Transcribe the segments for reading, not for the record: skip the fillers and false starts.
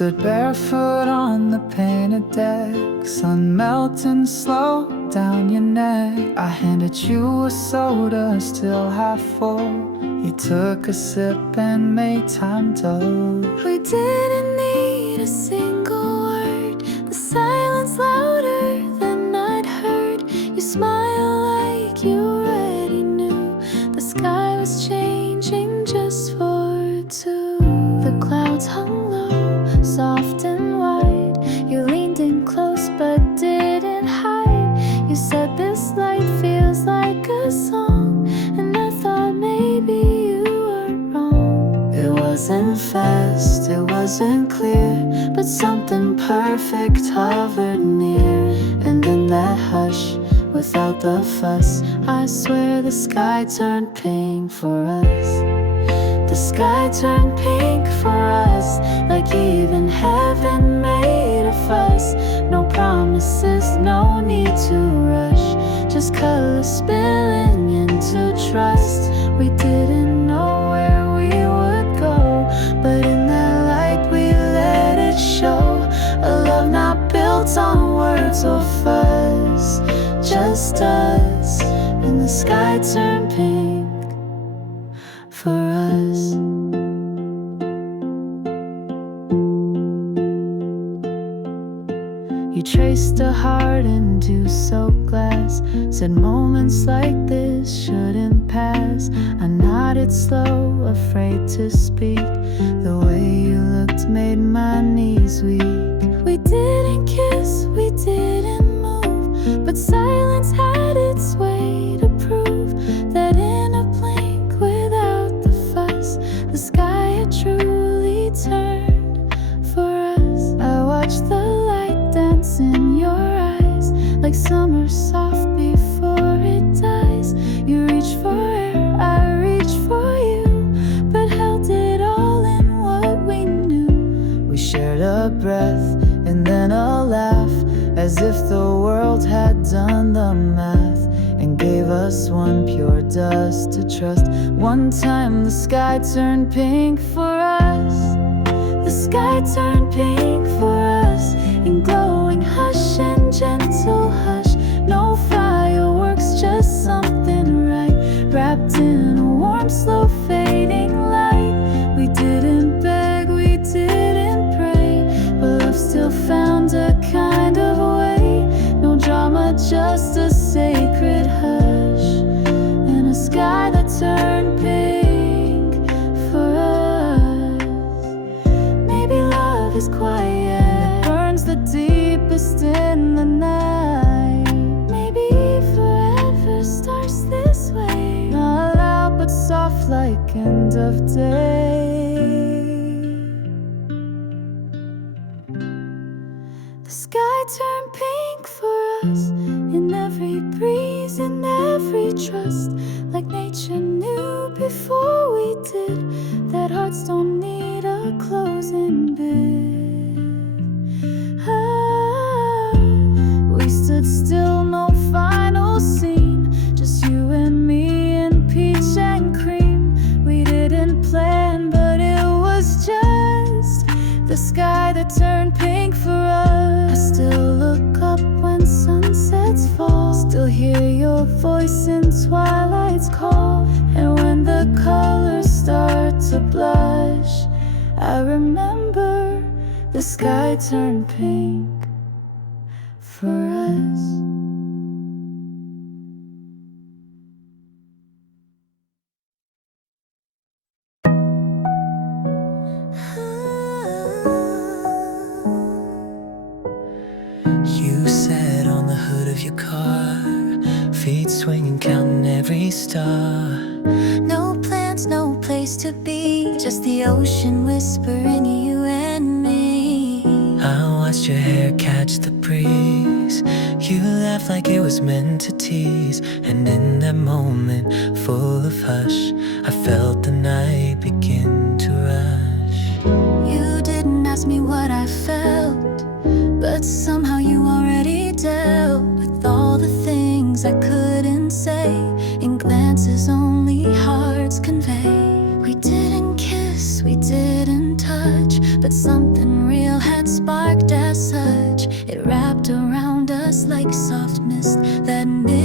stood barefoot on the painted deck, sun melting slow down your neck. I handed you a soda, still half full. You took a sip and made time dull. We didn't need a single word, the silence louder than I'd heard. You smile like you already knew the sky was changing just for two. The clouds hung low, soft and wide. You leaned in close but didn't hide. You said this light feels like a song, and I thought maybe you were wrong. It wasn't fast, it wasn't clear, but something perfect hovered near. And in that hush, without the fuss, I swear the sky turned pink for us. The sky turned pink for us, like even heaven made a fuss. No promises, no need to rush, just color spilling into trust. We didn't know where we would go, but in that light we let it show. A love not built on words or fuss, just us, and the sky turned pink for us. You traced a heart into soaked glass, said moments like this shouldn't pass. I nodded slow, afraid to speak. The way you looked made my knees weak. We didn't kiss, we didn't move, but silence had its way to prove that in a blink without the fuss, the sky had truly turned for us. I watched the light dance in your eyes, like summer soft before it dies. You reach for air, I reach for you, but held it all in what we knew. We shared a breath and then a laugh, as if the world had done the math and gave us one pure dust to trust. One time the sky turned pink for us. The sky turned pink for us, in glowing hush and gentle hush. No fireworks, just something right, wrapped in a warm, slow fading light. We didn't beg, we didn't pray, but love still found a kind of way. No drama, just a sacred hush, and a sky that turned pink for us. Maybe love is quiet, it burns the deepest in the night. Maybe forever starts this way, Not loud but soft like end of day. the sky turned pink for us, in every breeze, in every trust, like nature knew before we did, that hearts don't need a closing bid. We stood still, no final scene, just you and me in peach and cream. We didn't plan, but it was just the sky that turned pink for us. I still look up when sunsets fall, still hear your voice in twilight's call. And when the colors start to blush, I remember the sky turned pink for us. You sat on the hood of your car, feet swinging, counting every star. No plans, no place to be, just the ocean whispering you and me. I watched your hair catch the breeze. You laughed like it was meant to tease. And in that moment full of hush, I felt the night begin to rush. You didn't ask me what I felt, but somehow you already dealt with all the things I couldn't say, in glances only hearts convey. We didn't kiss, we didn't touch, but something real It wrapped around us like soft mist. That midnight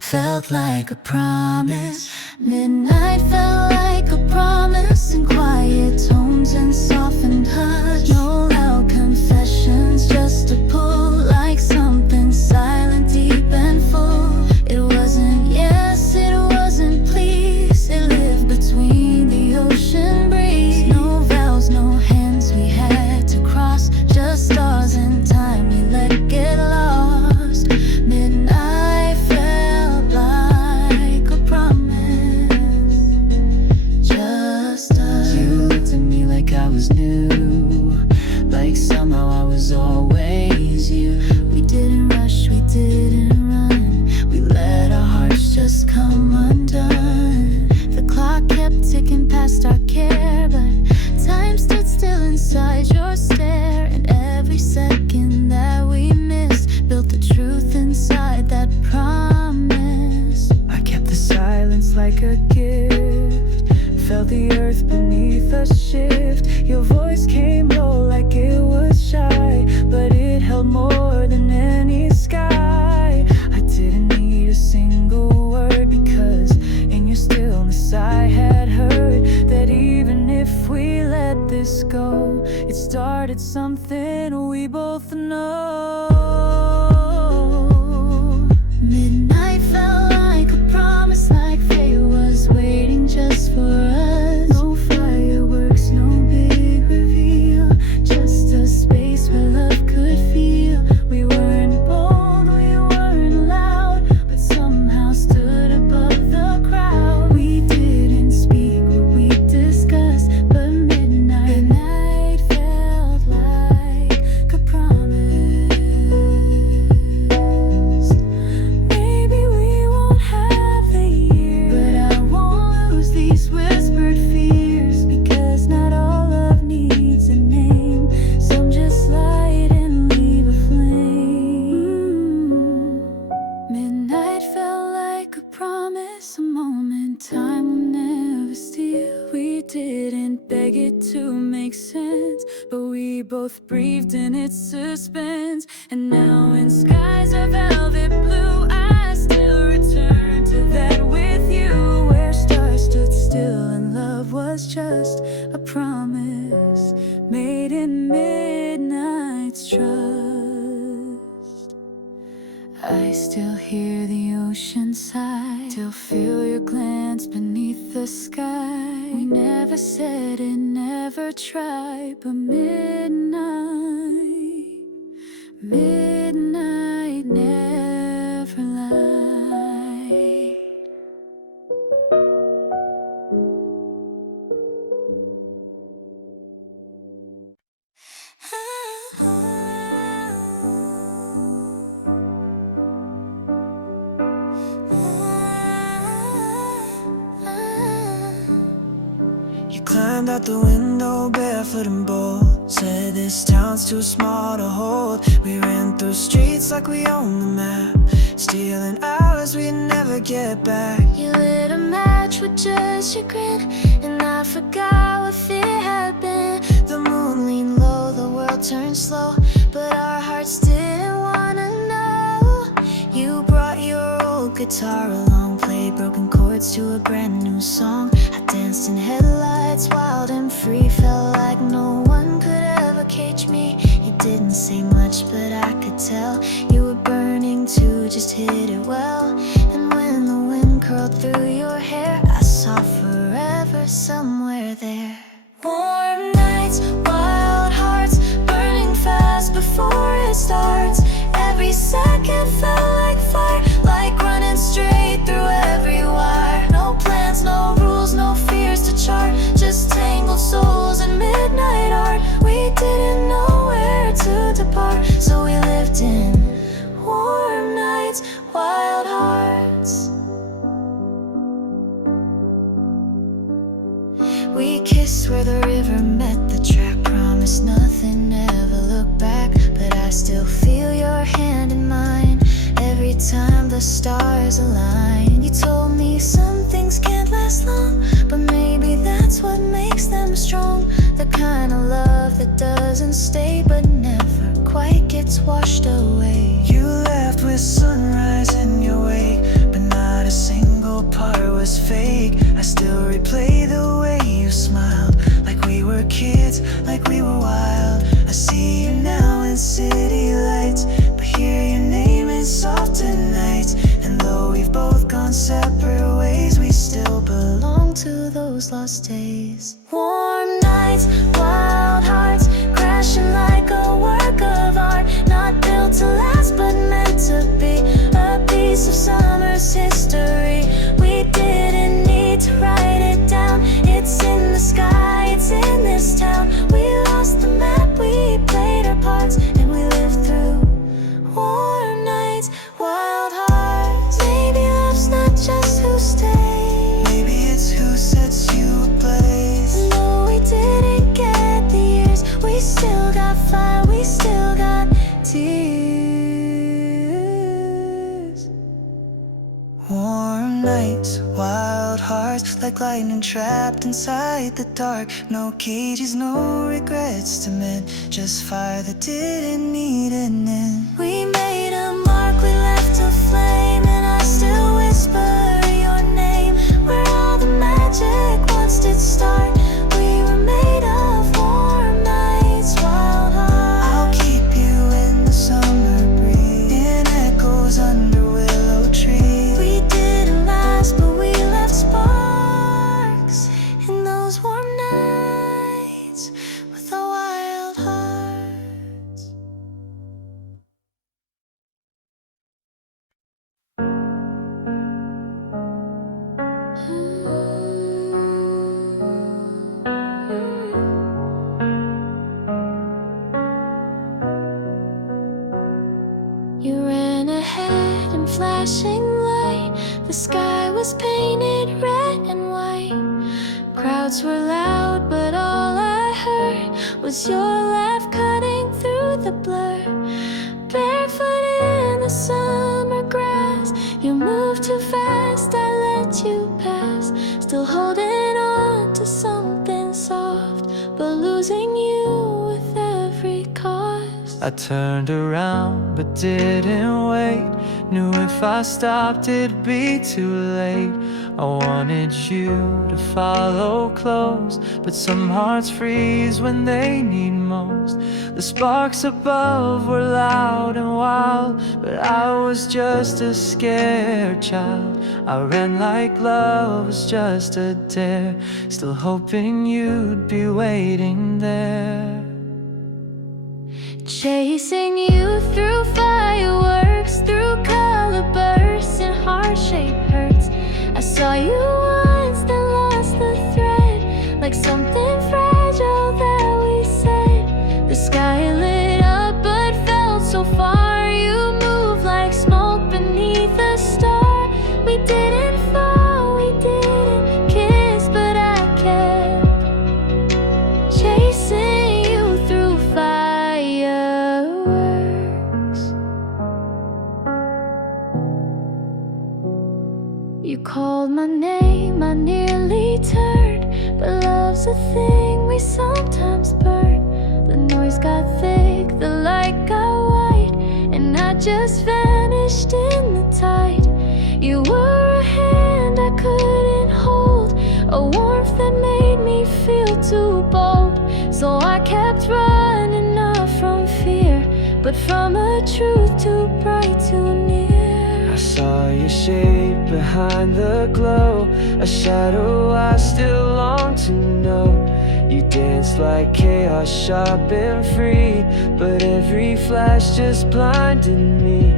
felt like a promise. Midnight felt like a promise, in quiet tones and softened hush. No loud confessions, just a pull, like something silent, deep and full. It wasn't yes, it wasn't please. It lived between the ocean breeze. No vows, no hands we had to cross, just stars and time we let get lost. Midnight felt like a promise, just us. You looked at me like I was new, like somehow I was always you. We didn't rush, we didn't run. We let our hearts just come undone. The clock kept ticking past our care, but time stood still inside your stare. And every second that we missed built the truth inside that promise. I kept the silence like a gift, felt the earth beneath us shift. Your voice came low like it was shy, but it held more than any sky. I didn't need a single word, because in your stillness I had heard that even if we let this go, it started something we both know. Midnight felt like a promise, like fate was waiting just for us. No fireworks, no big reveal, just a space where love could feel. We weren't bold, we weren't loud, but somehow stood above the crowd. We didn't speak what we discussed, but midnight Felt like a promise. Maybe we won't have the year, but I won't lose these whispered fears, because not all love needs a name. Some just light and leave a flame. Midnight felt like a promise, a moment time will never steal. We didn't beg it to make sense, but we both breathed in its suspense. And now in skies of velvet blue, I still return to that with you, where stars stood still and love was just a promise made in midnight's trust. I still hear the ocean sigh, still feel your glance beneath the sky. We never said it, never tried, but midnight never lied. You climbed out the window barefoot and bold, said this town's too small to hold. We ran through streets like we owned the map, stealing hours we'd never get back. You lit a match with just your grin, and I forgot what fear had been. The moon leaned low, the world turned slow, But our hearts didn't wanna know. you brought your old guitar along, played broken chords to a brand new song. I danced in headlights, wild and free, felt like no one could ever cage me. You didn't say much, but I could tell you were burning to just hit it well. And when the wind curled through your hair, I saw forever somewhere there. warm nights, wild hearts, burning fast before it starts. Every second felt like fire, like running straight through every wire. No plans, no rules, no fears to chart, just tangled souls and midnight art. We didn't know where to depart, so we lived in warm nights, wild hearts. We kissed where the river met the track, promised nothing, never look back, but I still feel your Wild hearts like lightning trapped inside the dark. No cages, no regrets to mend, just fire that didn't need an end. We made a mark, we left a flame, and I still whisper your name. Where all the magic once did start, we were made of warm nights, wild hearts. I'll keep you in the summer breeze, in echoes under willow trees. We didn't last, but we left sparks in those warm nights with our wild hearts. You ran ahead in flashing light. The sky was painted red and white. Crowds were loud, but all I heard was your laugh cutting through the blur. Barefoot in the summer grass, you moved too fast, I let you pass. Still holding on to something soft, but losing you with every cost. I turned around but didn't wait. Knew if I stopped it'd be too late. I wanted you to follow close, but some hearts freeze when they need most. The sparks above were loud and wild, but I was just a scared child. I ran like love was just a dare, still hoping you'd be waiting there. Chasing you through fireworks, through color bursts and heart-shaped hurts. I saw you once, then lost the thread, like something fragile that we said. The sky lit up but felt so far. You moved like smoke beneath a star. We didn't fall, we didn't kiss, but I kept chasing you through fireworks. You called my name, I nearly turned, but love's a thing we sometimes burn. The noise got thick, the light got white, and I just vanished in the tide. You were a hand I couldn't hold, a warmth that made me feel too bold. So I kept running, not from fear, but from a truth too bright, too near. I saw your shape behind the glow, a shadow I still long to know. You danced like chaos, sharp and free, but every flash just blinded me.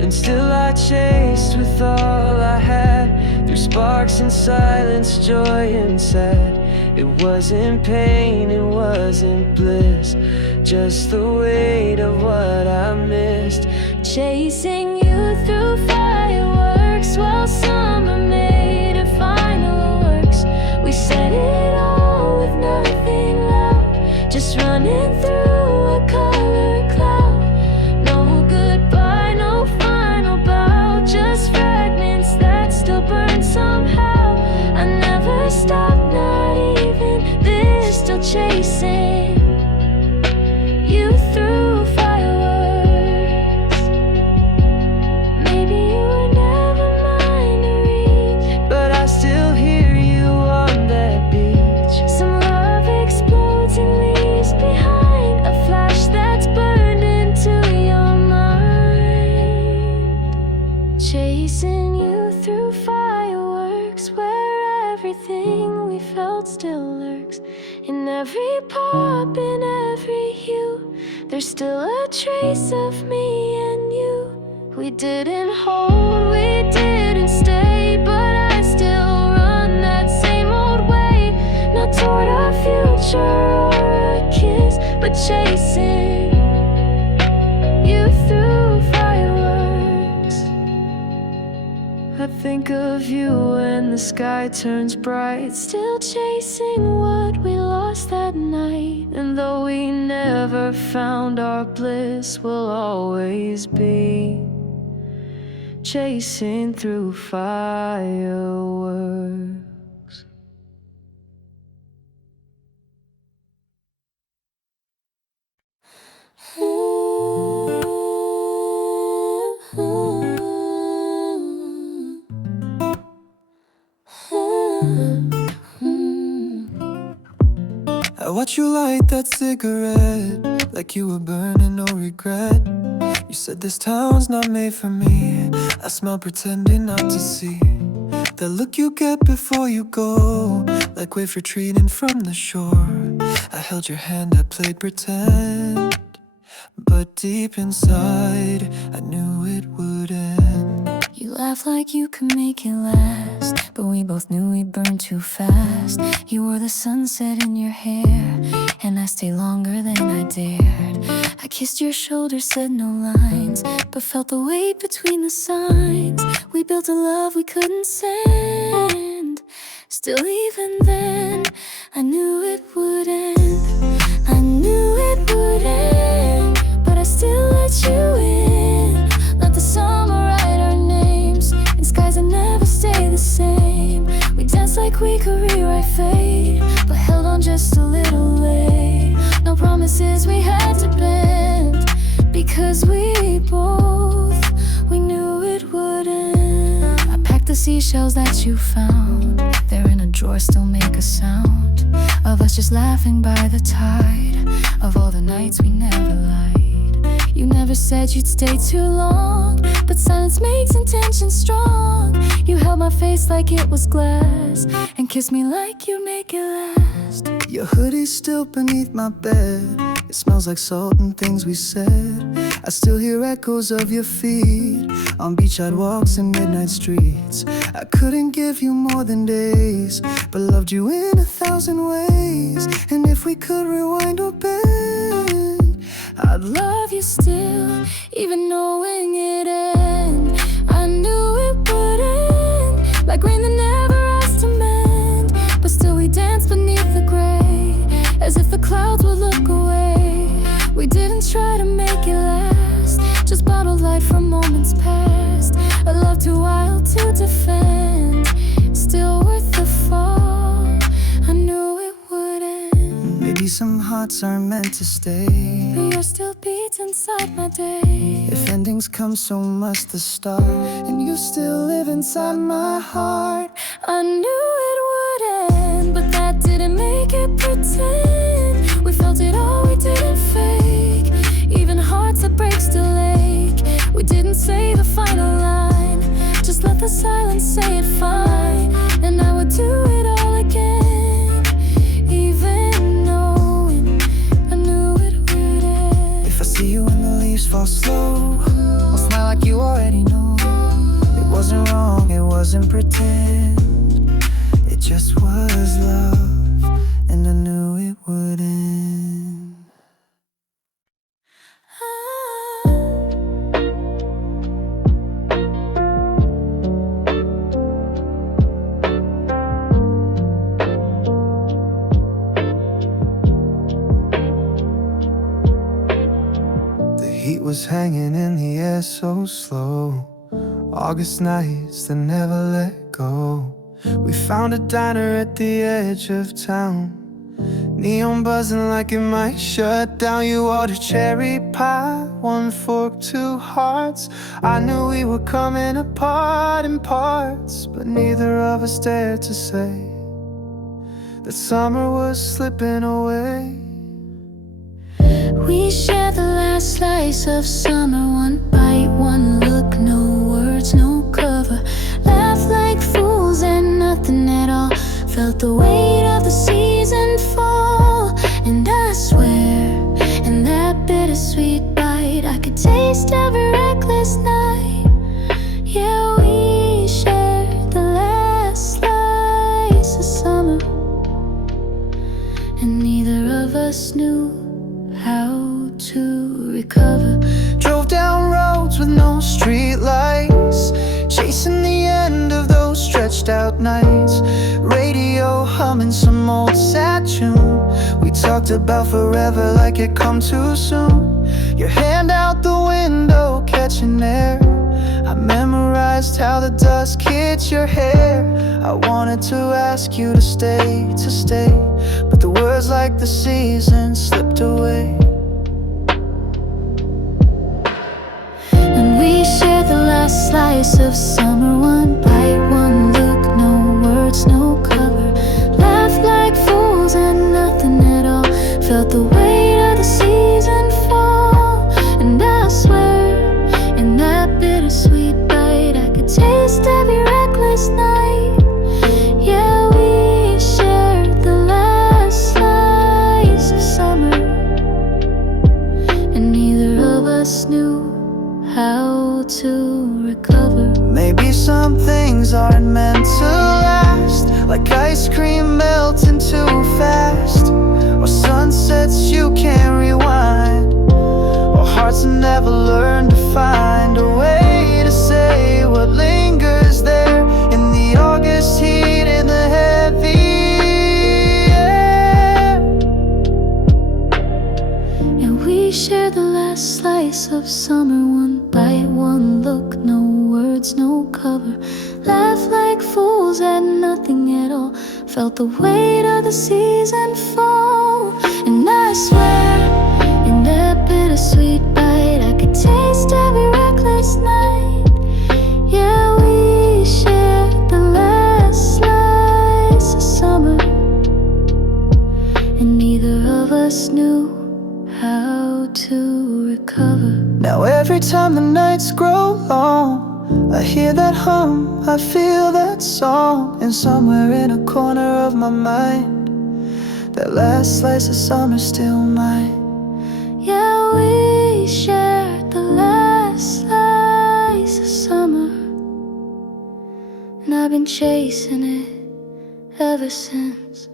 And still I chased with all I had, through sparks and silence, joy and sad. It wasn't pain, it wasn't bliss, just the weight of what I missed. Chasing you through fireworks while summer made her final works. We said it all with nothing loud, just running through a color cloud. No goodbye, no final bow, just fragments that still burn somehow. I never stopped, not even this, still chasing you through fireworks. Maybe you were never mine to reach, But I still hear you on that beach. some love explodes and leaves behind a flash that's burned into your mind. Chasing you through fireworks, where everything we felt still lurks. In every pop, in every hue, there's still a trace of me and you. We didn't hold, we didn't stay, but I still run that same old way. Not toward our future or a kiss, but chasing you through fireworks. I think of you when the sky turns bright, Still chasing what we lost that night. and though we never found our bliss, we'll always be chasing through fireworks. I watch you light that cigarette like you were burning no regret. You said this town's not made for me. I smile pretending not to see the look you get before you go, like wave retreating from the shore. I held your hand, I played pretend, but deep inside I knew it would end. You laugh like you could make it last, but we both knew we'd burn too fast. You wore the sunset in your hair, and I stayed longer than I dared. I kissed your shoulder, said no lines, but felt the weight between the signs. We built a love we couldn't send. Still even then, I knew it would end. I knew it would end, but I still let you in. Let the summer write our names in skies that never stay the same. We danced like we could rewrite fate, but held on just a little late. No promises we had to bend, because we knew it would end. I packed the seashells that you found, they're in a drawer, still make a sound of us just laughing by the tide of all the nights we never lied. You never said you'd stay too long, but silence makes intention strong. You held my face like it was glass, and kissed me like you'd make it last. Your hoodie's still beneath my bed. It smells like salt and things we said. I still hear echoes of your feet on beachside walks and midnight streets. I couldn't give you more than days, but loved you in 1,000 ways. And if we could rewind or bend, I'd love you still, even knowing it end. I knew it would end, like rain that never asked to mend. But still we danced beneath the gray, as if the clouds would look away. We didn't try to make it last, just bottled light from moments past. A love too wild to defend, still worth the fall. I knew it would end. Maybe some hearts aren't meant to stay, but you're still beats inside my day. if endings come, so must the start, and you still live inside my heart. I knew it would end, but that didn't make it pretend. We felt it all, we didn't fake. Even hearts that break still ache. We didn't say the final line, just let the silence say it fine. And I would do it all again, even knowing I knew it would end. If I see you when the leaves fall slow, I'll smile like you already know. It wasn't wrong, it wasn't pretend, it just was love, and I knew it would end. The heat was hanging in the air so slow, August nights that never let go. We found a diner at the edge of town, neon buzzing like it might shut down. You ordered cherry pie, 1 fork, 2 hearts. I knew we were coming apart in parts, but neither of us dared to say that summer was slipping away. We shared the last slice of summer, 1 bite, 1 look, no words, no cover. Laughed like fools and nothing at all. Felt the weight of the season fall. And I swear, in that bittersweet bite, I could taste every reckless night. Yeah, we shared the last slice of summer, and neither of us knew how to recover. Drove down roads with no street lights, chasing the end of those stretched out nights. Radio humming some old sad tune. We talked about forever like it come too soon. Your hand out the window catching air, I memorized how the dusk hits your hair. I wanted to ask you to stay, but the words like the season slipped away. And we shared the last slice of summer, one bite, one look, no words, no cover. Laughed like fools and nothing at all. Felt the weight of the season fall. And I swear, in that bittersweet bite, I could taste every reckless night. Yeah, we shared the last slice of summer, and neither of us knew how to recover. Maybe some things aren't meant to last, like ice cream melting too fast, or sunsets you can't rewind, or hearts that never learn to find a way to say what lingers there in the August heat, in the heavy air. And we shared the last slice of summer, one bite, one look, no words, no cover. Laughed like fools at nothing at all. Felt the weight of the season fall. And I swear, in that bittersweet bite, I could taste every reckless night. Yeah, we shared the last slice of summer, and neither of us knew how to recover. Now every time the nights grow long, I hear that hum, I feel that song, and somewhere in a corner of my mind, that last slice of summer's still mine. Yeah, we shared the last slice of summer, and I've been chasing it ever since.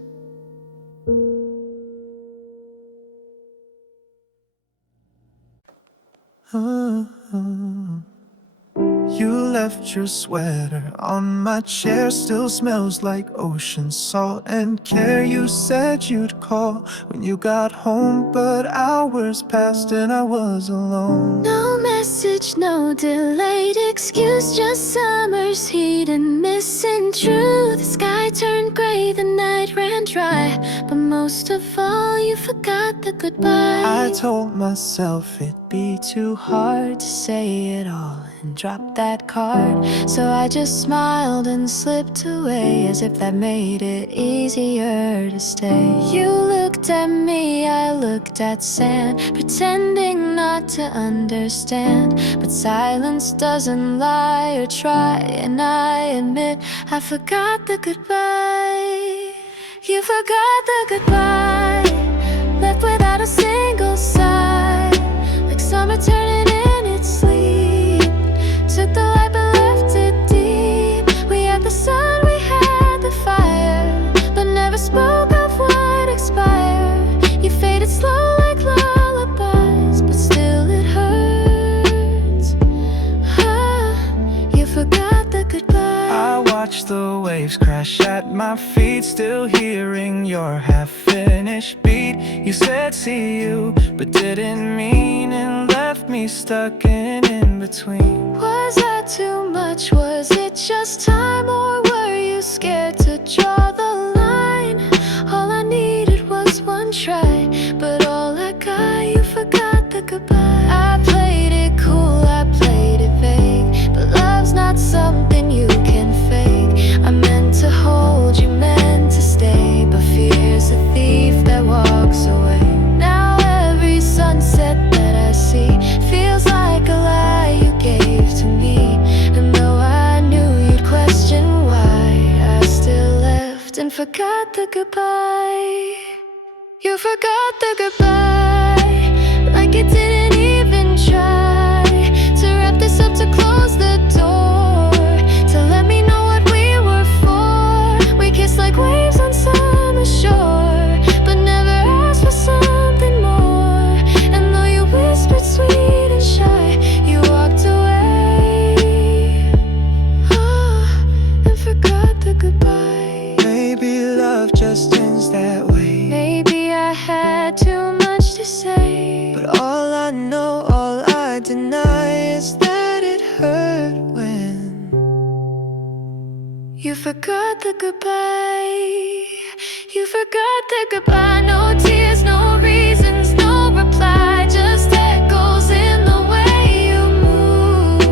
You left your sweater on my chair, still smells like ocean salt and care. You said you'd call when you got home, but hours passed and I was alone. No message, no delayed excuse, just summer's heat and missing truth. The sky turned gray, the night ran dry, but most of all you forgot the goodbye. I told myself it'd be too hard to say it all and drop that card, so I just smiled and slipped away, as if that made it easier to stay. You looked at me, I looked at sand, pretending not to understand, but silence doesn't lie or try, and I admit I forgot the goodbye. You forgot the goodbye, left without a single sigh, like summer turning in its sleep. Took the light but left it deep. We had the sun, we had the fire, but never spoke of what expired. You faded slow like lullabies, but still it hurts. You forgot the goodbye. I watched the waves crash at my feet, still hearing your half-finished beat. You said see you, but didn't mean, and left me stuck in between. Was that too much? Was it just time? Or were you scared to draw the line? All I needed was one try, but all I got, you forgot the goodbye. I played it cool, I played it vague, but love's not something you can fake. I meant to hold you, meant to stay, but fear's a thief that walks away. Now every sunset that I see feels like a lie you gave to me, and though I knew you'd question why, I still left and forgot the goodbye. You forgot the goodbye, like you didn't even try to wrap this up, to close the door, to let me know what we were for. We kissed like waves on summer shore, but never asked for something more. And though you whispered sweet and shy, you walked away, and forgot the goodbye. Maybe love just ends that way, Maybe I had too much to say, but all I know forgot the goodbye. You forgot the goodbye. No tears, no reasons, no reply. Just echoes in the way you move,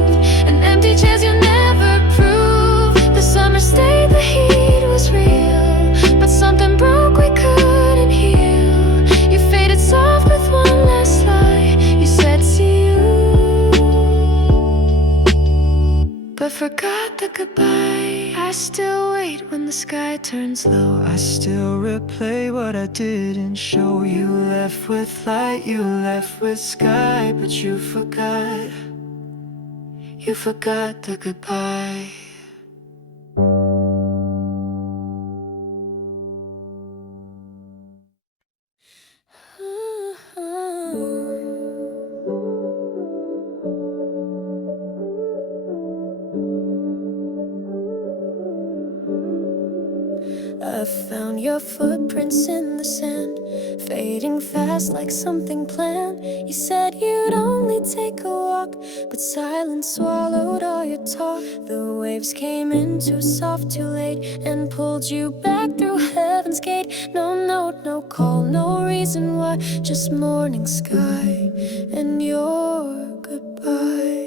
and empty chairs you never prove. The summer stayed, the heat was real, but something broke we couldn't heal. You faded soft with one last lie. You said see you, but forgot the goodbye. I still wait when the sky turns low. I still replay what I didn't show. You left with light, you left with sky, but you forgot the goodbye. I found your footprints in the sand, fading fast like something planned. You said you'd only take a walk, but silence swallowed all your talk. The waves came in too soft, too late, and pulled you back through heaven's gate. No note, no call, no reason why, just morning sky and your goodbye.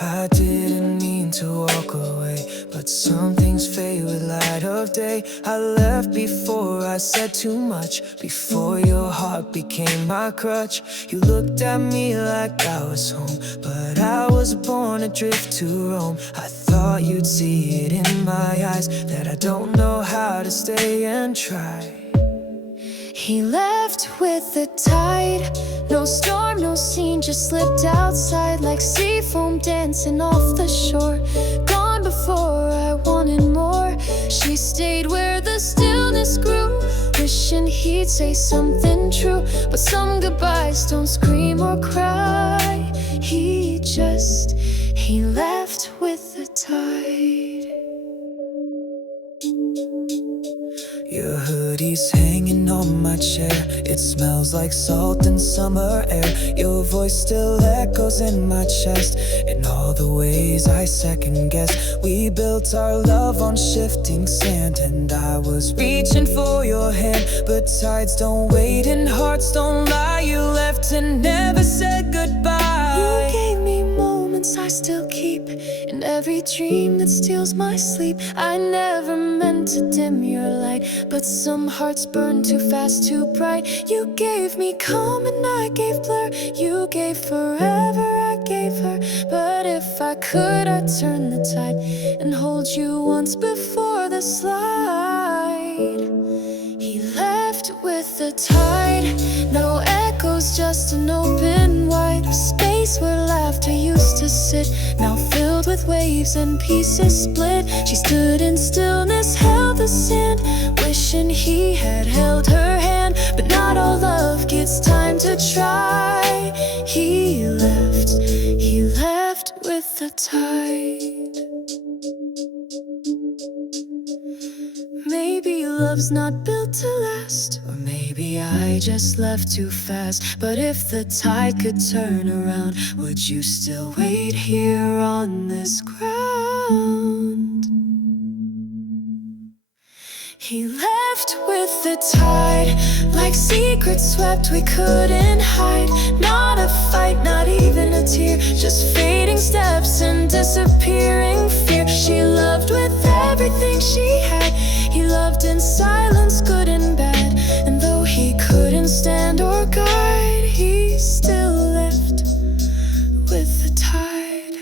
I didn't mean to walk away, but some things fade with light of day. I left before I said too much, before your heart became my crutch. You looked at me like I was home, but I was born adrift to roam. I thought you'd see it in my eyes, that I don't know how to stay and try. He left with the tide. No storm, no scene, just slipped outside like sea foam dancing off the shore. Gone before I wanted more. She stayed where the stillness grew, wishing he'd say something true. But some goodbyes don't scream or cry. He left with the tide. Your hoodie's hanging on my chair. It smells like salt and summer air. Your voice still echoes in my chest. In all the ways I second guess, we built our love on shifting sand. And I was reaching for your hand, but tides don't wait and hearts don't lie. You left and never said goodbye. You gave me moments I still keep, in every dream that steals my sleep. I never meant to dim your light, but some hearts burn too fast, too bright. You gave me calm and I gave blur. You gave forever, I gave her. But if I could, I'd turn the tide and hold you once before the slide. He left with the tide. No echoes, just an open wide space where laughter used to sit, now filled with waves and pieces split. She stood in stillness, held the sand, wishing he had held her hand. But not all love gets time to try. He left with the tide. Maybe love's not built to last, or maybe I just left too fast. But if the tide could turn around, would you still wait here on this ground? He left with the tide, like secrets swept we couldn't hide. Not a fight, not even a tear, just fading steps and disappearing fear. She loved with everything she had. He loved in silence, good and bad. And though he couldn't stand or guide, he still left with the tide.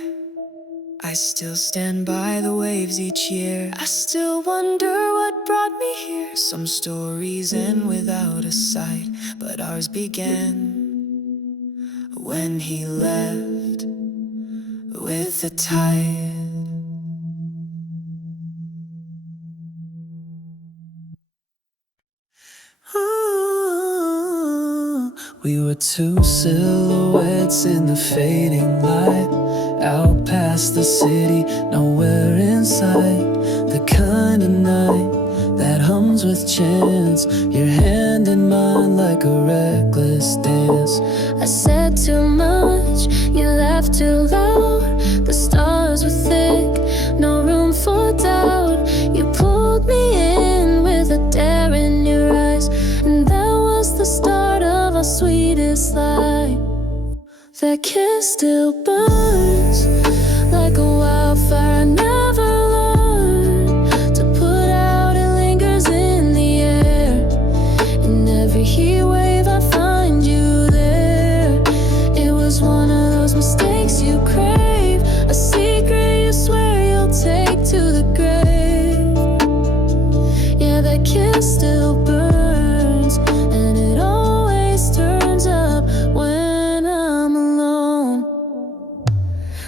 I still stand by the waves each year. I still wonder what brought me here. Some stories end without a sight, but ours began when he left with the tide. Ooh, we were two silhouettes in the fading light, out past the city, nowhere in sight. The kind of night that hums with chance, your hand in mine like a reckless dance. I said too much, you laughed too loud. The stars were thick, no room for doubt. that kiss still burns like a wildfire I never learned to put out. It lingers in the air. In every heat wave I find you there. It was one of those mistakes you crave, a secret you swear you'll take to the grave. Yeah, that kiss still burns, and it always turns up when I'm alone.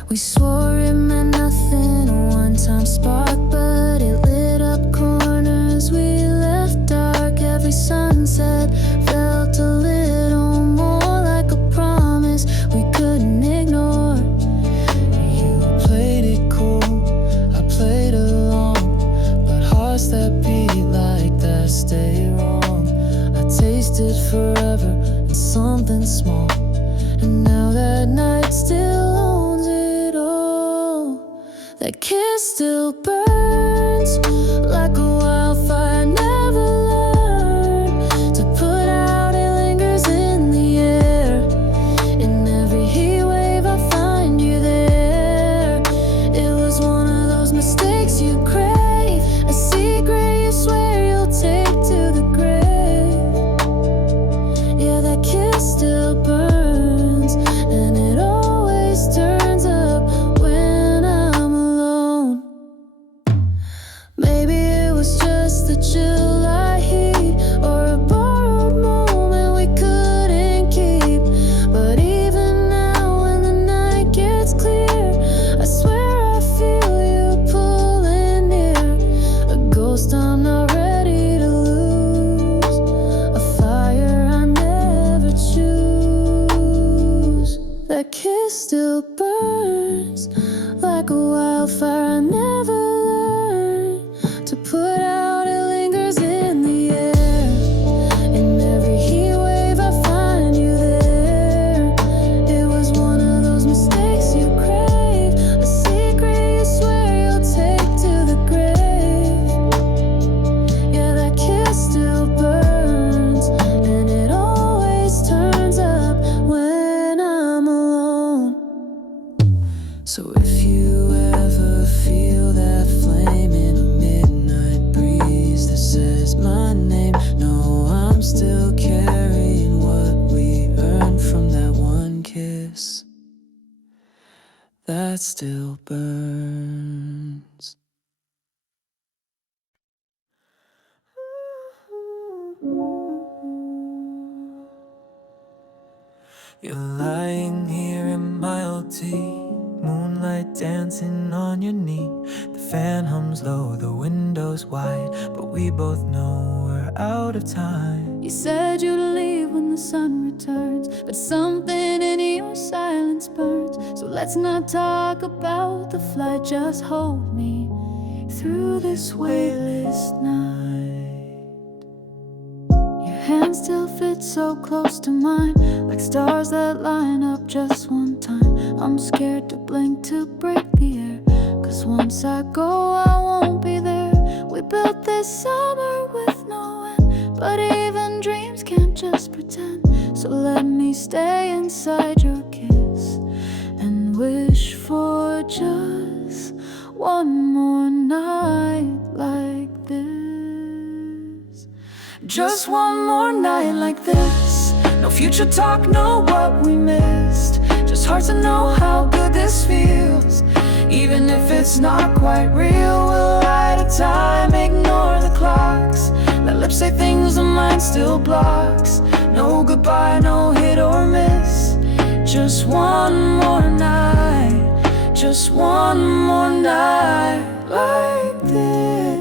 We swore it meant nothing, a one-time spark, but it lit up corners we left dark. Every sunset felt a little more like a promise we couldn't ignore. You played it cool, I played along, but hearts that beat like that stay wrong. I tasted forever in something small, and now that night still owns it all. That kiss still burns like a wildfire I never learned to put out. It lingers in the air. In every heat wave I find you there. It was one of those mistakes you crave, a secret you swear you'll take to the grave. Yeah, that kiss still burns, and it always turns up when I'm alone. Maybe it was just the July heat, or a borrowed moment we couldn't keep. But even now when the night gets clear, I swear I feel you pulling near. A ghost I'm not ready to lose, a fire I never choose. That kiss still burns like a wildfire I never learned to put out. It lingers in the air. In every heat wave I find you there. It was one of those mistakes you crave, a secret you swear you'll take to the grave. Yeah, that kiss still burns, and it always turns up when I'm alone. So if you ever feel that flame in a midnight breeze that says my name, know I'm still carrying what we earned from that one kiss that still burns. You're lying here in my OT, moonlight dancing on your knee. The fan hums low, the window's wide, but we both know we're out of time. You said you'd leave when the sun returns, but something in your silence burns. So let's not talk about the flight, just hold me through this weightless night. Your hand still fits so close to mine, like stars that line up just one time. I'm scared to blink to break the air, cause once I go I won't be there. We built this summer with no end, but even dreams can't just pretend. So let me stay inside your kiss and wish for just one more night like this. Just one more night like this. No future talk, no what we missed. Just hard to know how good this feels. Even if it's not quite real, we'll light a time, ignore the clocks. Let lips say things the mind still blocks. No goodbye, no hit or miss. Just one more night, just one more night like this.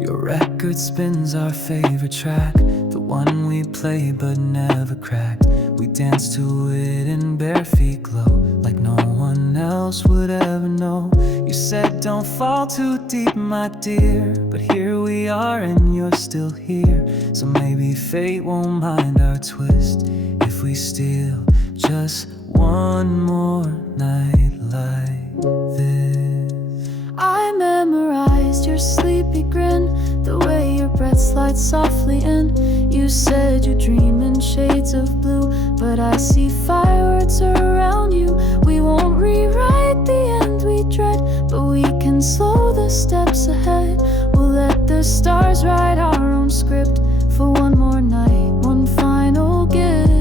Your record spins our favorite track, the one we play but never cracked. We dance to it in bare feet glow, like no one else would ever know. You said don't fall too deep, my dear, but here we are and you're still here. So maybe fate won't mind our twist if we steal just one more night like this. I memorized your sleepy grin, the way your breath slides lights softly in. You said you dream in shades of blue, but I see fireworks around you. We won't rewrite the end we dread, but we can slow the steps ahead. We'll let the stars write our own script for one more night, one final gift.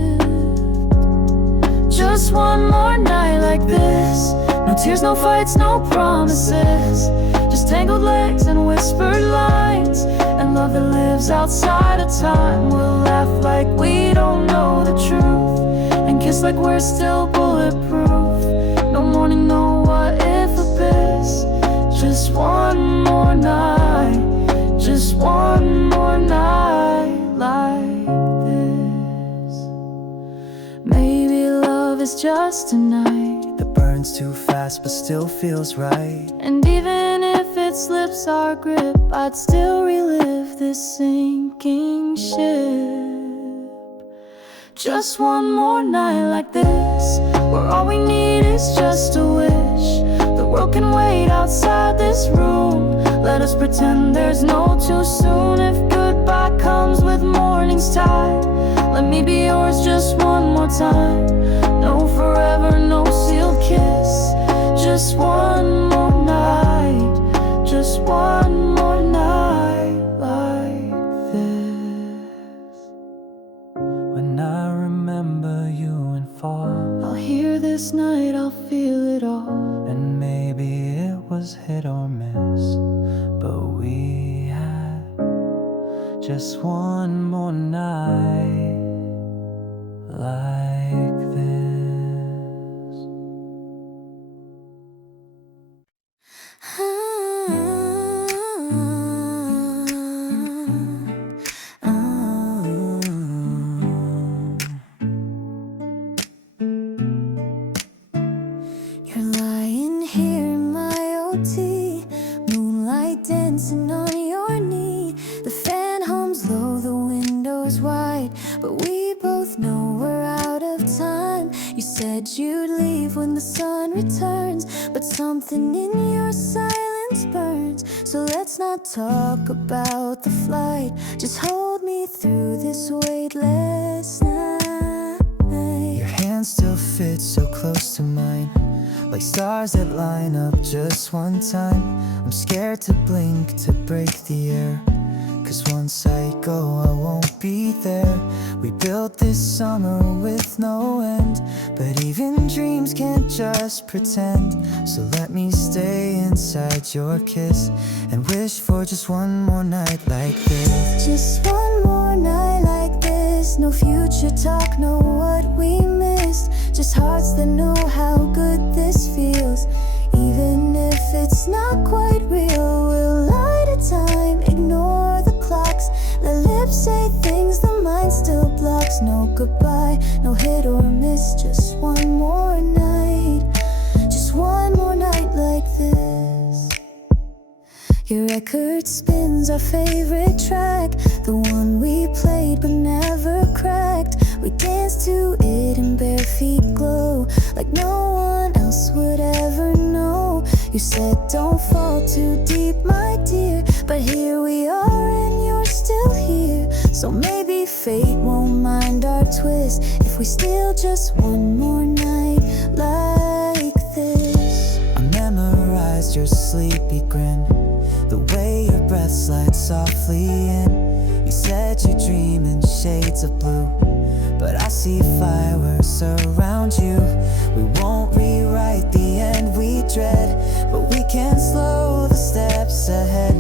Just one more night like this. No tears, no fights, no promises. Just tangled legs and whispered lines, and love that lives outside of time. We'll laugh like we don't know the truth, and kiss like we're still bulletproof. No morning, no what if abyss. Just one more night, just one more night like this. Maybe love is just a night that burns too fast but still feels right. And even if it slips our grip, I'd still relive this sinking ship. Just one more night like this, where all we need is just a wish. The world can wait outside this room. Let us pretend there's no too soon. If goodbye comes with morning's tide, let me be yours just one more time. No forever, no sealed kiss. Just one more night, just one more night like this. When I remember you in fall, I'll hear this night, I'll feel it all. and maybe it was hit or miss, but we had just one more night like this. You're lying here in my OT, moonlight dancing on your knee. The fan hums low, the window's wide, but we both know we're out of time. You said you'd leave when the sun returns, but something in your silence burns. So let's not talk about the flight, just hold me through this weightless night. Your hand still fits so close to mine, like stars that line up just one time. I'm scared to blink, to break the air, 'cause once I go I won't be there. We built this summer with no end, but even dreams can't just pretend. So let me stay inside your kiss and wish for just one more night like this. Just one more night like this. No future talk, know what we missed. Just hearts that know how good this feels. Even if it's not quite real, we'll light a time, ignore the clocks. Let lips say things the mind still blocks. No goodbye, no hit or miss. Just one more night, just one more night like this. Your record spins our favorite track, the one we played but never cracked. We danced to it in bare feet glow, like no one else would ever know. You said don't fall too deep, my dear, but here we are and you're still here. So maybe fate won't mind our twist if we steal just one more night like this. I memorized your sleepy grin, the way your breath slides softly in. You said you dream in shades of blue, but I see fireworks around you. We won't rewrite the end we dread, but we can slow the steps ahead.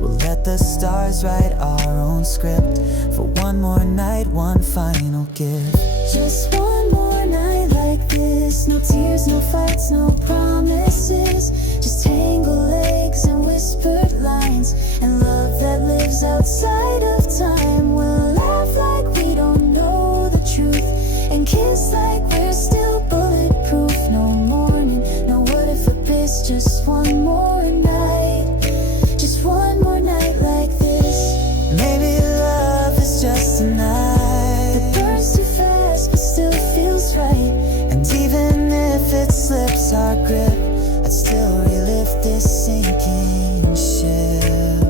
We'll let the stars write our own script for one more night, one final gift. Just one more night like this. No tears, no fights, no promises. Just tangled legs and whispered lines, and love that lives outside of time. We'll laugh like we don't know the truth, and kiss like we're still bulletproof. No morning, no what if abyss. Just one more night, just one more night like this. Maybe love is just a night That burns too fast but still feels right. and even if it slips our grip, I'd still relive this sinking ship.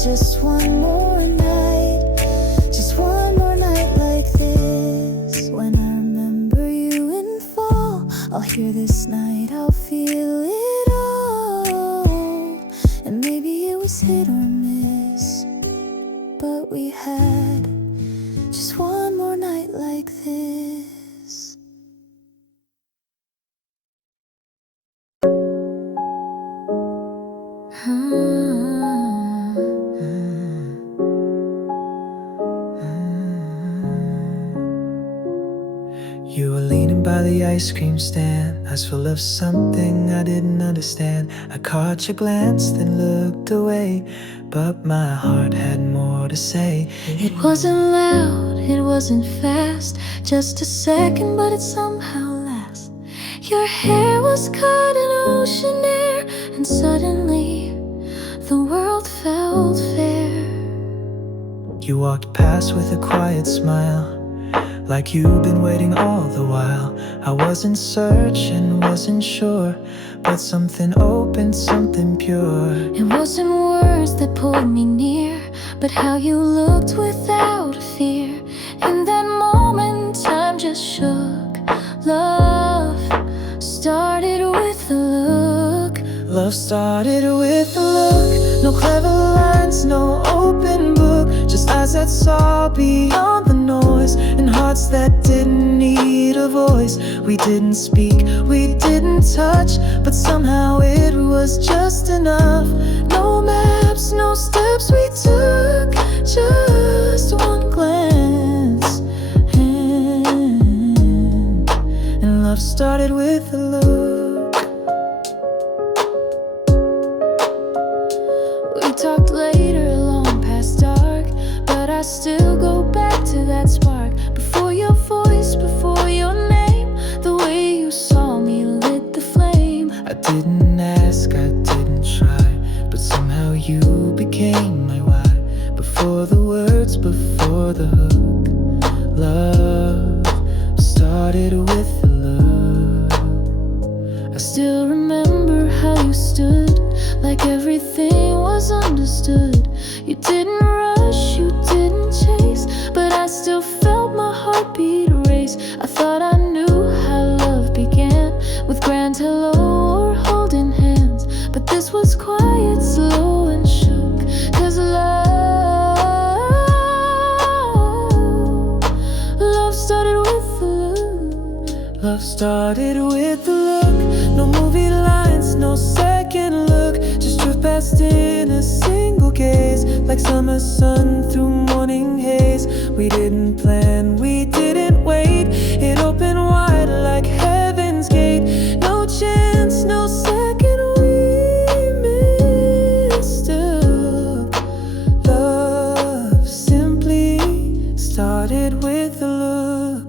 was just one more night, just one more night like this. When I remember you in fall, I'll hear this night, I'll feel it all. And maybe it was hit or miss, but we had just one more night like this. You were leaning by the ice cream stand, eyes full of something I didn't understand. I caught your glance, then looked away, but my heart had more to say. It wasn't loud, it wasn't fast, just a second, but it somehow lasts. Your hair was caught in ocean air, and suddenly the world felt fair. You walked past with a quiet smile, like you'd been waiting all the while. I wasn't searching, wasn't sure, but something opened, something pure. It wasn't words that pulled me near, but how you looked without a fear. In that moment, time just shook. Love started with a look. Love started with a look. No clever lines, no open book, just eyes that saw beyond the noise, and hearts that didn't need a voice. We didn't speak, we didn't touch, but somehow it was just enough. No maps, no steps we took, just one glance, and love started with a look. We talked later, long past dark, but I still go back to that spark. Before your voice, before your name, the way you saw me lit the flame. I didn't ask, I didn't try, but somehow you became my why. Before the words, before the hook, love started with a look. I still remember how you stood, like everything was understood. You didn't rush, you didn't chase, but I still felt my heartbeat race. I thought I knew how love began, with grand hello or holding hands, but this was quiet, slow and shook. 'Cause love started with a look. Love started with a look. No movie lines, no second look, just drift past in a single gaze, like summer sun through morning haze. We didn't plan, we didn't wait, it opened wide like heaven's gate. No chance, no second, we mistook. Love simply started with a look.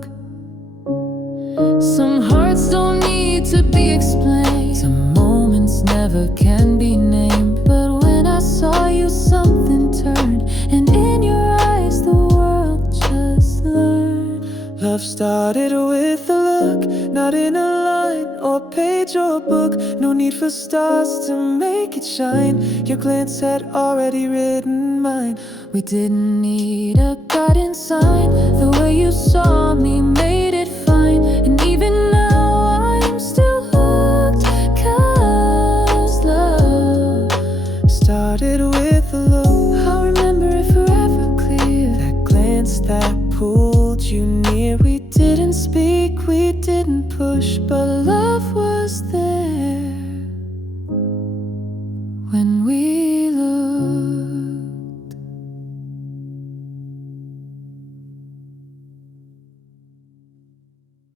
Some hearts don't need to be explained, Some moments never can be named, but when I saw you, something turned, and in your eyes the world just learned. love started with a look, not in a line or page or book. No need for stars to make it shine, your glance had already written mine. We didn't need a guidance sign, the way you saw me made it fine. And even now I'm still hooked, 'cause love Started with a look, I'll remember it forever clear. that glance that pulled you near. We didn't speak, we didn't push, but